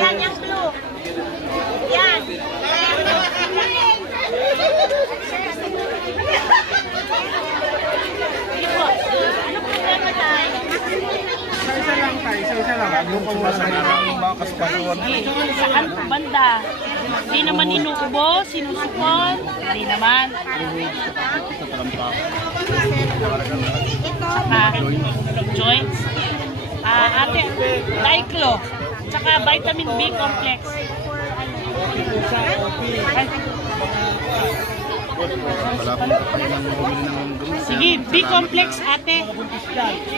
Yan, yung blue. Yan. Ano problema tayo? Isa lang tayo, isa lang. Yung kung wala ng bakas pa doon. Saan po banda? Hindi naman inuubo, sinusupon. Hindi naman. Saka, joints. Ate, Diclo. Tsaka vitamin B complex. Sige, B complex ate.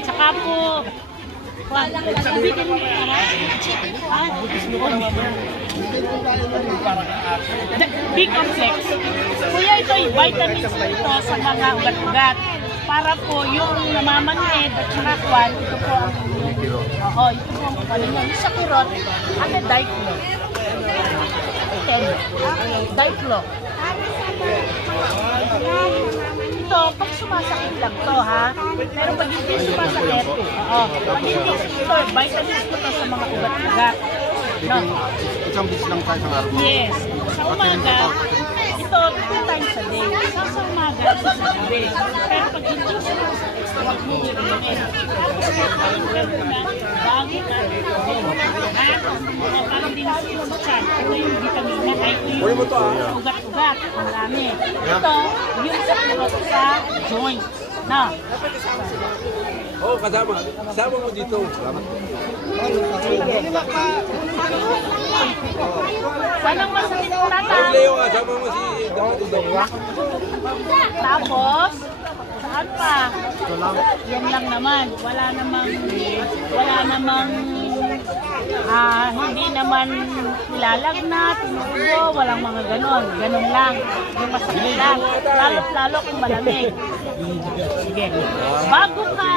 Tsaka po B complex. Kuya, ito yung vitamins ito sa mga ugat-ugat. Para po yung namamanhid at saka kwan, ito po ang oo, ito po ang kwan nyo. Yung sa kurot, ano Diclo? Diclo. Ito, pag sumasakit lang to ha. Pero pag hindi sumasakit, oo. Pag hindi ito, vitamins ko to sa mga ugat-ugat. No? Isang bis lang tayo sa araw. Yes. Sa umaga, ito 2 times a day. Sa umaga, isa sa gabi. Pero pag hindi sumasakit, huwag mo iinumin. Bago ka, ha? Parang din sa chan. Ito yung vitamina, ay ito yung ugat-ugat. Ang dami. Ito, yung sa kurot sa joint. Na? Oo, kasama. Kasama mo dito. Salamat po. Walang masakit po tata. Leo, kasama mo si Dawa. Tapos, saan pa? Yan lang naman. Wala namang, hindi naman nilalagnat, tinubo, walang mga ganon. Ganon lang. Yung masakit lang. Lalo kung malamig. Sige. Bago ka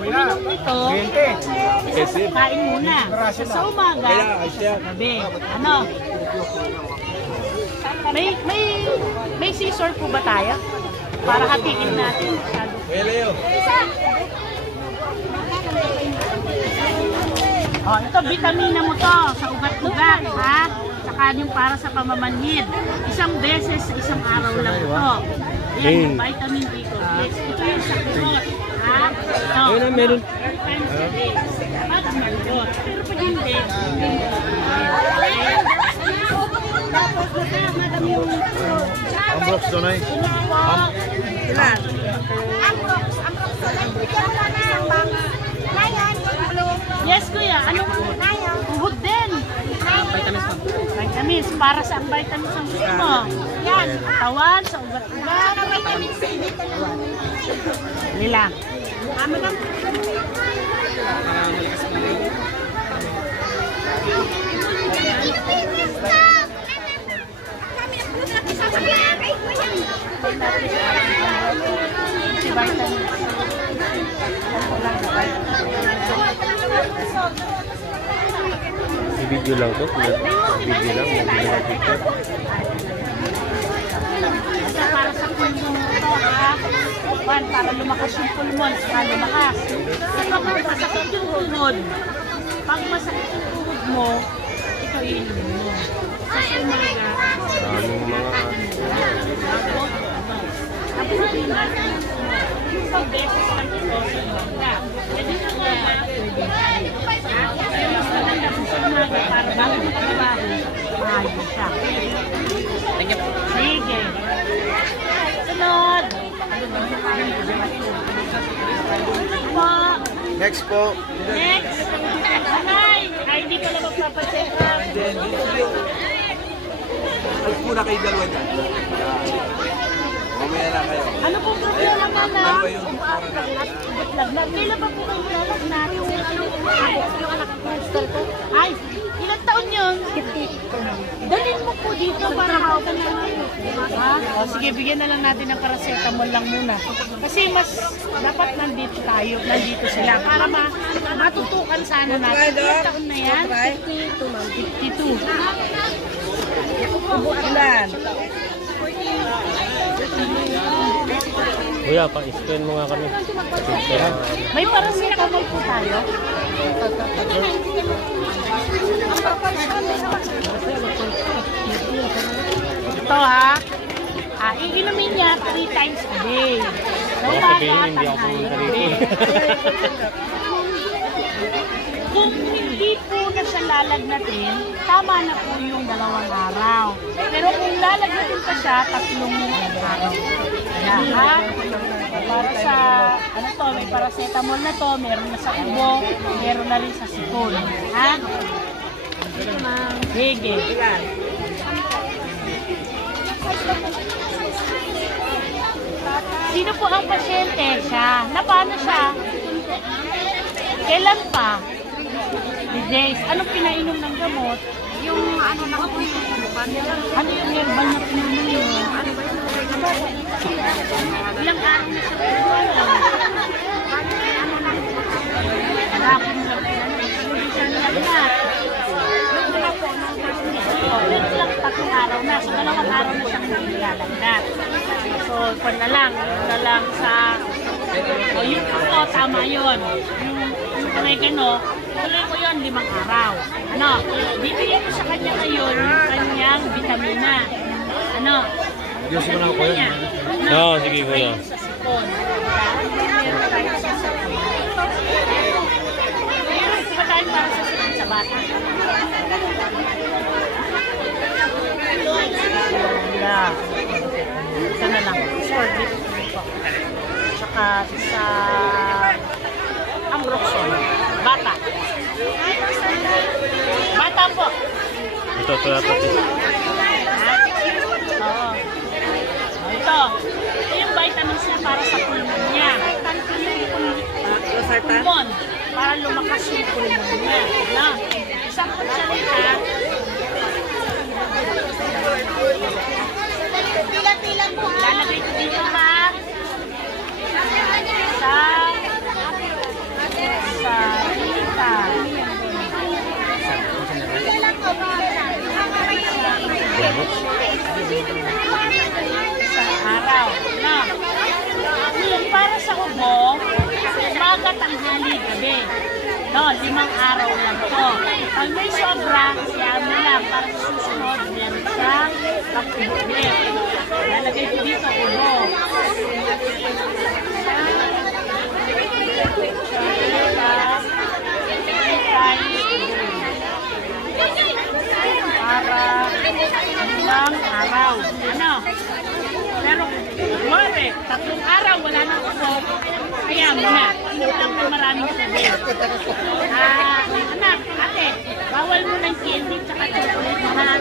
uminom nito, kain muna. Sa umaga, gabi. Ano? May scissor po ba tayo? Para hatiin natin. Leo. Oh, ito vitamina mo to sa ugat-ugat, ha? Saka yung para sa pamamanhid. Isang beses sa isang araw lang ito. Yan yung vitamin B complex. Ito yung sa kurot, ha? Ito. Ayun na, meron. 3 times a day. At malot. Pero pag hindi, tapos madam yung Ang Brox doon ay. ilan? Amrox solid. Bigyan mo na ng banga. Ngayon, yung blue. Yes, kuya. Anong Ngayon, uhod din? Vitamins. Para sa ang vitamins ang gusto mo. Yan. Katawan, sa ugat-ugat. vitamin C, vitamin Nila. Madam. Kami ang blue na sasabihin. Ay, kuya. Si vitamins. I-video lang to. Video lang. Video lang picture. Basta para sa pulmon ito, ha? One, para lumakas yung pulmon, saka lumakas. Saka pag masakit yung tuhod, pag masakit yung tuhod mo, ito yun mo. Sa umaga, Daming mga... tapos yung natin isang beses lang ito sa umaga. Pwede sa umaga, pwede. Kaya mas maganda kung sa umaga para bago magtrabaho, maayos siya. Sige. Sunod. Po. Next po. Next. Anay. Ay, hindi pala magpapacheck up. Alas muna kayo dalawa dyan. Mamaya na kayo. Ano po problema na na? Lagnat. Kailan ba po kayo nalagnat? Yung anak ng monster ko. Ay, ilang taon yun? Dalhin mo po dito para makauta na. Ha? O sige, bigyan na lang natin ng paracetamol lang muna. Kasi mas dapat nandito tayo, nandito sila. Para matutukan sana natin. Ilang taon na yan? 52. 52. Ubuan. Kuya, pa-explain mo nga kami. May paracetamol po tayo. Ito ha. Iinumin niya 3 times a day. Baka sabihin, hindi ako pumunta dito. Kung hindi po na siya lalagnatin, tama na po yung 2 araw. Pero kung lalagnatin pa siya, 3 araw. Kaya ha? Para sa, ano to, may paracetamol na to, meron na sa ubo, meron na rin sa sipon. Ha? Sige. Sino po ang pasyente? Siya. Na paano siya? Kailan pa? Days. Anong pinainom ng gamot? Yung ano na ako Ano yung herbal na pinainom niyo? Ilang araw na siya Kahapon lang hindi siya nalagnat. Yun lang 3 araw na. So 2 araw na siyang hindi nilalagnat. So kung na lang sa yun po, tama yun. Yung oregano, tuloy mo yun 5 araw. Ano? Bibigyan ko sa kanya ngayon yung kanyang vitamina. Ano? Diyos ko na ako yun. Oo, sige kuya. Sa sipon. Meron tayo sa sipon. Meron pa tayo para sa sipon sa bata. Yeah. Isa na lang. Short dito po. Tsaka sa Ambroxol. Bata. Bata po. Ito, dapat. Oo. Ito. Ito yung vitamins niya para sa pulmon niya. Pulmon. Para lumakas yung pulmon niya. Na. Isang kutsalita. Pilan-pilan po. Lalagay ko dito ha. Sarita. Pilan po ba? Isang araw. Na. Ngayon, para sa ubo, umaga, tanghali, gabi. No, 5 araw lang to. Pag may sobra, siya mo lang. Para sa susunod, meron siyang pag-ubo. Lalagay ko dito, ubo. Para 5 araw. Ano? Pero, kumari, 3 araw, wala nang ubo. Kaya mo na. Inom lang na maraming tubig. Anak, ate, bawal mo ng candy tsaka chocolate ha.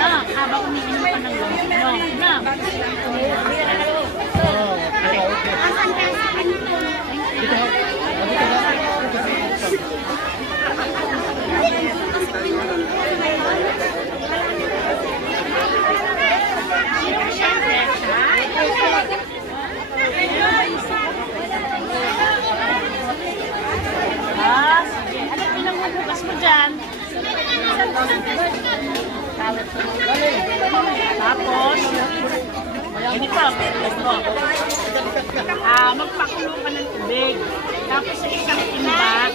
No, habang umiinom ka ng gamot. No, no. Asan ka? Sino siyempre siya? Sige. Ano pinanghuhugas mo dyan? Tapos, ganito, magpakulo ka ng tubig. Tapos sa isang timba,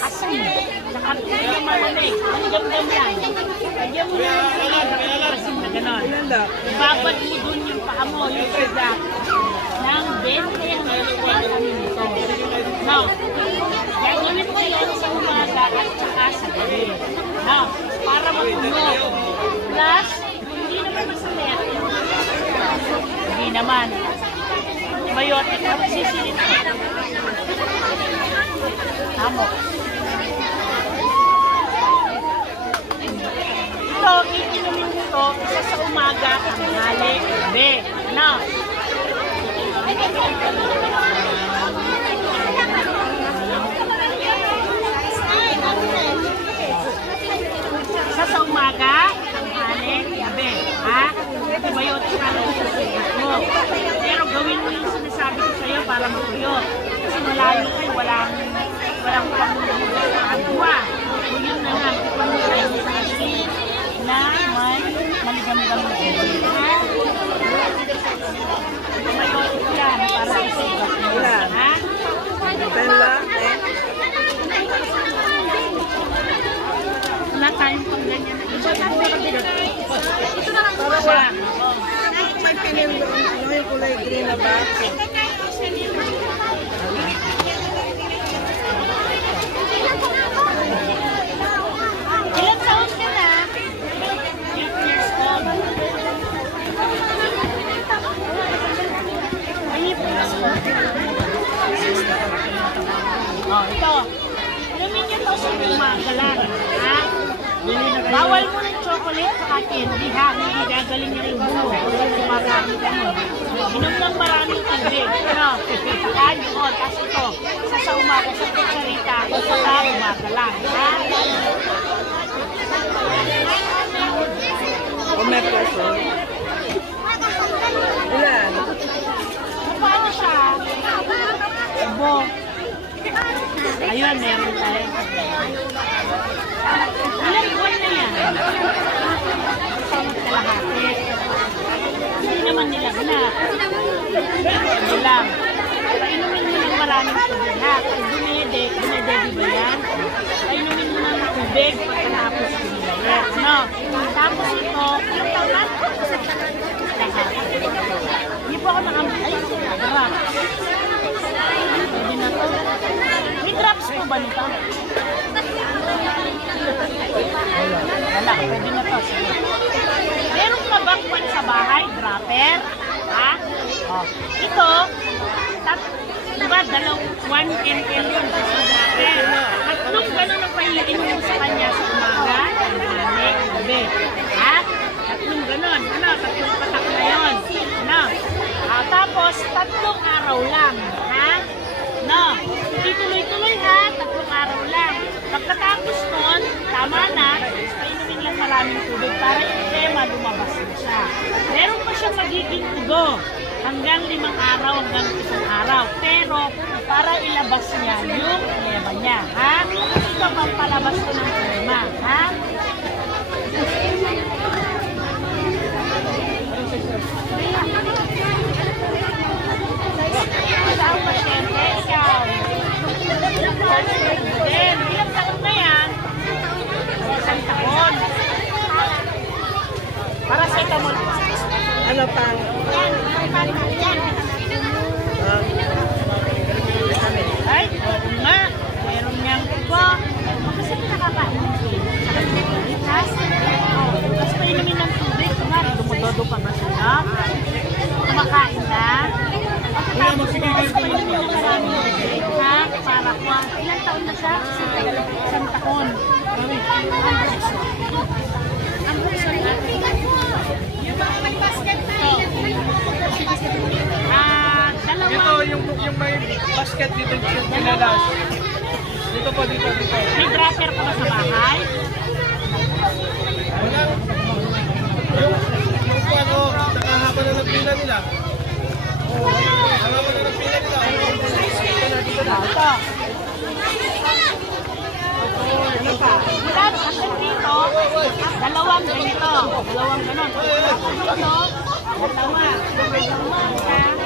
asin. Saka yung malamig. Ang gam-gam lang. Lagyan mo na yung asin na gano'n. Ibabad mo dun yung paa mo, yung sugat, ng 20 minutos. Now, gagawin mo yun sa umaga at saka sa gabi. Now, para mapuno. Plus, hindi naman masakit. Hindi naman. Antibiotic. Ang sisilin ko. Tamo. Ito, iinumin mo ito isa sa umaga, tanghali, gabi. Ano? Isa sa umaga, tanghali, gabi. Ha? Antibiotic ka lang sa sugat mo. Pero gawin mo yung sinasabi ko sa'yo para matuyo. Kasi malayo kayo, walang pangulong. Ang buwa. Yun na lang. Kung ano sa'yo sa pakiramdam mo. Ha? Yan, para sa ibat mo. Ha? Wala tayong pang ganyan. Ito na lang po siya. May pinil doon, ano yung kulay green na ba? Ilan taon ka na? 8 years old. Ay, 8 years old. Oh, ito. Alamin niyo to sa umaga lang. Ha? Bawal mo ng chocolate sa candy, ha? Hindi gagaling niya yung buho. Kumagamit ka mo. Inom ng maraming tubig. Ano? Saan yun? Tapos ito. Isa sa umaga sa kutsarita. Isa sa umaga lang. Ha? Omeprazole. Ilan? Paano siya? Ubo. Ayun, meron tayo. Ilang buwan na yan? Samot kalahati. Hindi naman nila anak. Hindi lang. Painumin mo ng maraming tubig, ha? Pag dumede ba yan? Painumin mo ng tubig pagkatapos dumede. Ano? Tapos ito, yung taon hindi po ako nakamit. Ay, drops. Pwede na to. May drops po ba nito? Wala, pwede na to. Sige. Meron ka bang pan sa bahay? Dropper? Ha? Oh. Ito, diba, 1 ml yun sa dropper. Tatlong gano'n ang pailiin mo sa kanya sa umaga, tanghali, gabi. Ha? Tatlong gano'n. Ano? Tatlong patak na yun. Ano? Tapos, 3 araw lang. Ha? No? Hindi tuloy-tuloy ha. 3 araw lang. Pagkatapos nun, tama na, painumin lang maraming tubig para yung tema lumabas na siya. Meron pa siya magiging ugo hanggang 5 araw, hanggang 7 araw. Pero, para ilabas niya yung tema niya. Ha? Ito pampalabas ko ng tema. Ha? Ikaw, pasyente, ikaw. Then, ilang taon na yan? 1 taon. Para sa itamol. Ano pang? Yan, yan. Ay, oo nga. Meron niyang ubo. Kasi nakakain. Tapos painumin ng tubig. Kunwari, dumudodo pa ba sila? Kumakain na. Tapos painumin ng maraming tubig. Ha? Para ko. Ilang taon na siya? 1 taon. Ang buksan na. Yung mga may basket na. Ito, yung may basket dito yung pinalas. Dito po, dito. May dropper ko ba sa bahay? Wala. Yung ano, nakahaba na ng pila nila. Haba na ng pila nila. Ito. Ano pa? Mula hanggang dito, 2 ganito. 2 ganon. Tapos dito, 2. 2.